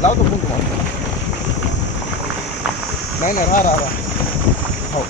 लावतो फोन तुम्हाला. नाही नाही राहा राहा राहा. हो.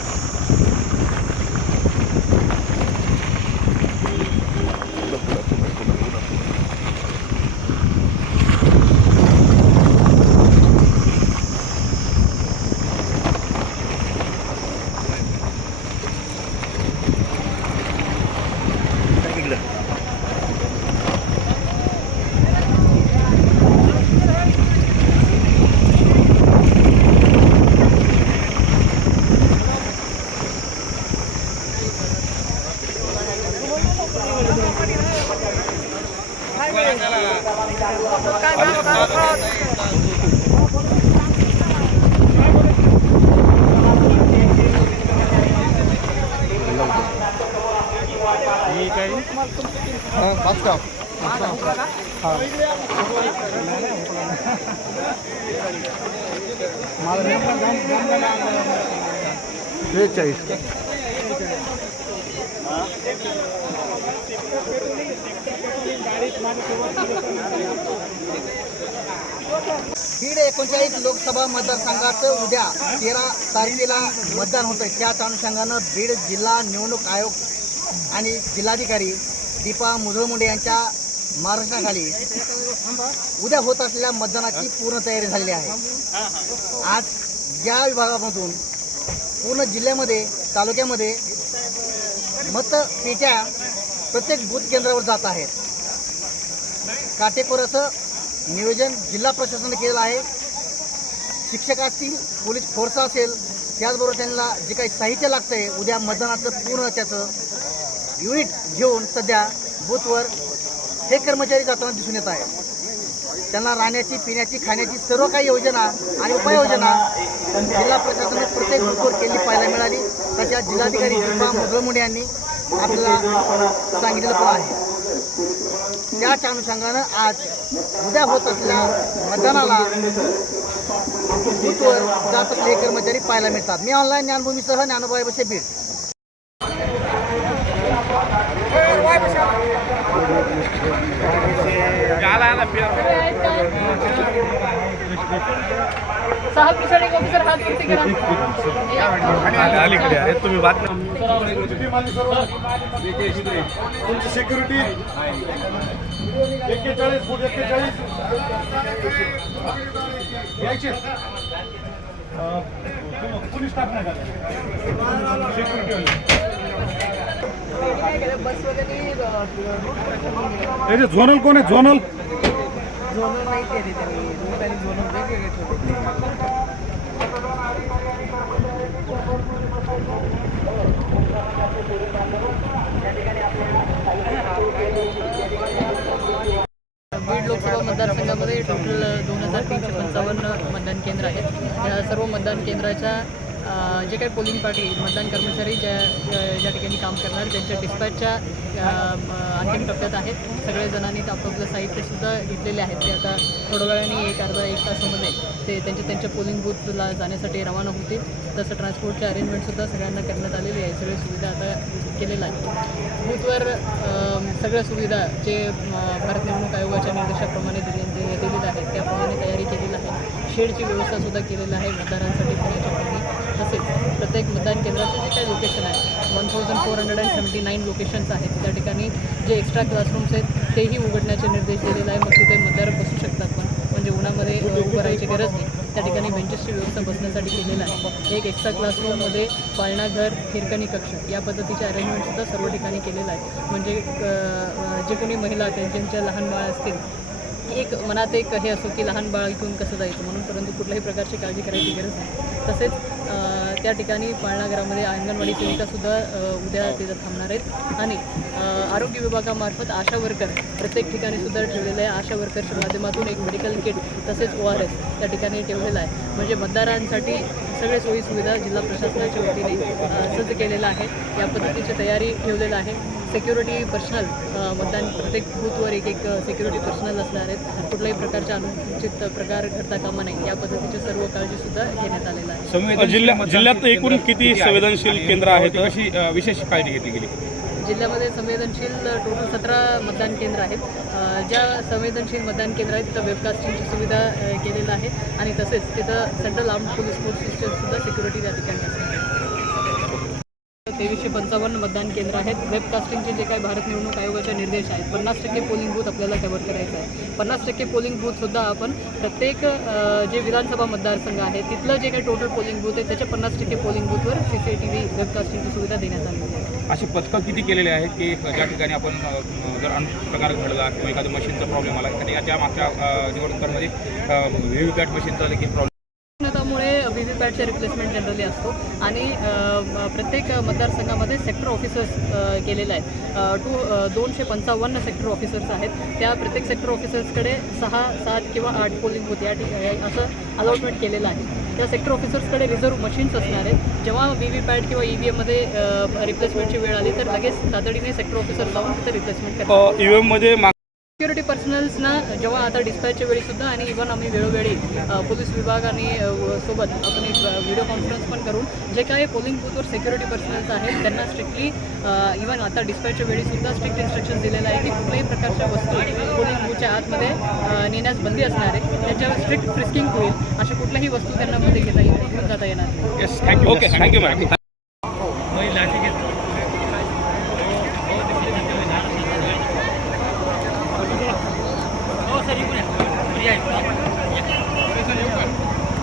बेचाळीस. बीड एकोणचाळीस लोकसभा मतदारसंघाचं उद्या तेरा तारखेला मतदान होतं त्याच अनुषंगानं बीड जिल्हा निवडणूक आयोग आणि जिल्हाधिकारी दीपा मुधोळ मुंडे यांच्या महाराष्ट्राखाली उद्या होत असलेल्या मतदानाची पूर्ण तयारी झालेली आहे. आज या विभागामधून पूर्ण जिल्ह्यामध्ये तालुक्यामध्ये मतपेट्या प्रत्येक बूथ केंद्रावर जात आहेत. काटेकोर असं नियोजन जिल्हा प्रशासनाने केलेलं आहे. शिक्षक असतील पोलीस फोर्स असेल त्याचबरोबर त्यांना जे काही साहित्य लागतं आहे उद्या मतदानाचं पूर्ण त्याचं युनिट घेऊन सध्या बूथवर हे कर्मचारी जाताना दिसून येत आहे. त्यांना राहण्याची पिण्याची खाण्याची सर्व काही योजना आणि उपाययोजना जिल्हा प्रशासनाने प्रत्येक बूथवर केली पाहायला मिळाली. तशा जिल्हाधिकारी दीपा मुधोळ यांनी आपल्याला सांगितलेलं पण आहे. त्याच अनुषंगानं आज उद्या होत असलेल्या मतदानाला बूथवर जात असलेले कर्मचारी पाहायला मिळतात. मी ऑनलाईन ज्ञानभूमीसह ज्ञानोबाई बसे बीड. सहा प्रिसाइडिंग ऑफिसर हात वरती करा. अलीकडे अरे तुम्ही बातम्या तुमची सिक्युरिटी एक्केचाळीस फूट एक्केचाळीस यायचे पोलीस स्टाफ नाही सिक्युरिटी बस त्याचे झोनल कोण आहे? झोनल? झोनल नाही केले त्यांनी रूट आणि झोनल वेगवेगळे बीड लोकसभा मतदारसंघामध्ये टोटल दोन हजार तीनशे पंचावन्न मतदान केंद्र आहेत. या सर्व मतदान केंद्राच्या जे काही पोलिंग पार्टी मतदान कर्मचारी ज्या ज्या ठिकाणी काम करणार त्यांच्या डिस्पॅचच्या अंतिम टप्प्यात आहेत. सगळे जणांनी आपापलं साहित्यसुद्धा घेतलेले आहेत. ते आता थोड्या वेळाने एक अर्धा एक तासामध्ये ते त्यांच्या त्यांच्या पोलिंग बूथला जाण्यासाठी रवाना होतील. तसं ट्रान्सपोर्टचे अरेंजमेंटसुद्धा सगळ्यांना करण्यात आलेली आहे. सगळी सुविधा आता केलेल्या आहेत. बूथवर सगळ्या सुविधा जे भारत निवडणूक आयोगाच्या निर्देशाप्रमाणे दिले दिलेल्या आहेत त्याप्रमाणे तयारी केलेली आहे. शेडची व्यवस्थासुद्धा केलेलं आहे. मतदारांसाठी पिण्याच्या पाणी तसेच प्रत्येक मतदान केंद्राचे जे काही लोकेशन आहे one thousand four hundred and seventy nine locations आहेत. त्या ठिकाणी जे एक्स्ट्रा क्लासरूम्स आहेत तेही उघडण्याचे निर्देश दिलेले आहे मग तिथे मतदार बसू शकतात पण. म्हणजे उन्हामध्ये उभं राहायची गरज नाही. त्या ठिकाणी बेंचेसची व्यवस्था बसण्यासाठी केलेलं आहे. एक एक्स्ट्रा क्लासरूममध्ये पाळणाघर हिरकणी कक्ष या पद्धतीचे अरेंजमेंटसुद्धा सर्व ठिकाणी केलेलं आहे. म्हणजे जे कोणी महिला त्या- ज्यांच्या लहान बाळ असतील एक मनात एक हे असो की लहान बाळ इथून कसं जायचं? म्हणून परंतु कुठल्याही प्रकारची काळजी करायची गरज नाही. तसेच त्या ठिकाणी पाळणाघरामध्ये अंगणवाडी सेविकासुद्धा उद्या तिथं थांबणार आहेत. आणि आरोग्य विभागामार्फत आशा वर्कर प्रत्येक ठिकाणी सुद्धा ठेवलेलं आहे. आशा वर्करच्या माध्यमातून एक मेडिकल किट तसेच ओ आर एस त्या ठिकाणी ठेवलेलं आहे. म्हणजे मतदारांसाठी सगळ्या सोयी सुविधा जिल्हा प्रशासनाच्या वतीने सज्ज केलेलं आहे. या पद्धतीची तयारी ठेवलेलं आहे. सेक्युरिटी पर्सनल मतदान प्रत्येक बूथवर एक एक सेक्युरिटी पर्सनल असणार आहेत. कुठल्याही प्रकारच्या अनुचित प्रकार घडता कामा नाही या पद्धतीची सर्व काळजीसुद्धा हे जिल्ह्यात जिल्ह्यात एकूण किती संवेदनशील केंद्र आहेत? कशी अ, विशेष काळजी घेतली गेली? जिल्ह्यामध्ये संवेदनशील टोटल सतरा मतदान केंद्र आहेत. ज्या संवेदनशील मतदान केंद्र आहेत तिथं वेबकास्टिंगची सुविधा केलेलं आहे. आणि तसेच तिथं सेंट्रल आर्म पोलीस फोर्स सिस्टमसुद्धा सिक्युरिटी त्या ठिकाणी एकशे पंचावन्न मतदान केंद्र आहेत. वेबकास्टिंगचे जे काही भारत निवडणूक आयोगाचे निर्देश आहेत पन्नास टक्के पोलिंग बूथ आपल्याला कव्हर करायचं आहे. पन्नास टक्के पोलिंग बूथसुद्धा आपण प्रत्येक जे विधानसभा मतदारसंघ आहे तिथलं जे काही टोटल पोलिंग बूथ आहे त्याच्या पन्नास टक्के पोलिंग बूथवर सी सी टी व्ही वेबकास्टिंगची सुविधा देण्यात आली आहे. अशी पथकं किती केलेले आहेत की ज्या ठिकाणी आपण जर प्रकार घडला किंवा एखाद्या मशीनचा प्रॉब्लेम आला एखाद्या याच्या मागच्या निवडणुकांमध्ये व्ही व्ही पॅट मशीनचा देखील प्रॉब्लेम व्ही रिप्लेसमेंट जनरली असतो. आणि प्रत्येक मतदारसंघामध्ये सेक्टर ऑफिसर्स केलेलं आहे टू दोनशे पंचावन्न सेक्टर ऑफिसर्स आहेत. त्या प्रत्येक सेक्टर ऑफिसर्सकडे सहा सात किंवा आठ पोलिंग बूथ या ठिकाणी असं अलॉटमेंट केलेलं आहे. त्या सेक्टर ऑफिसर्सकडे रिझर्व्ह मशीन्स असणार आहेत. जेव्हा व्ही व्ही पॅट किंवा ई व्ही एममध्ये रिप्लेसमेंटची वेळ आली तर लगेच तातडीने सेक्टर ऑफिसर जाऊन तिथे रिप्लेसमेंट करतात. ई व्ही एममध्ये सिक्युरिटी पर्सनल्सना जेव्हा आता डिस्पॅचच्या वेळी सुद्धा आणि इव्हन आम्ही वेळोवेळी पोलीस विभाग आणि सोबत आपण एक व्हिडिओ कॉन्फरन्स पण करून जे काही पोलिंग बूथवर सिक्युरिटी पर्सनल्स आहेत त्यांना स्ट्रिक्टली इव्हन आता डिस्पॅचच्या वेळी सुद्धा स्ट्रिक्ट इन्स्ट्रक्शन दिलेलं आहे की कुठल्याही प्रकारच्या वस्तू पोलिंग बूथच्या आतमध्ये नेण्यास बंदी असणार आहे. त्याच्यावर स्ट्रिक्ट फ्रिस्किंग होईल. अशा कुठल्याही वस्तू त्यांना मध्ये घेता येईल घेऊन जाता येणार नाही. Yes thank you okay thank you madam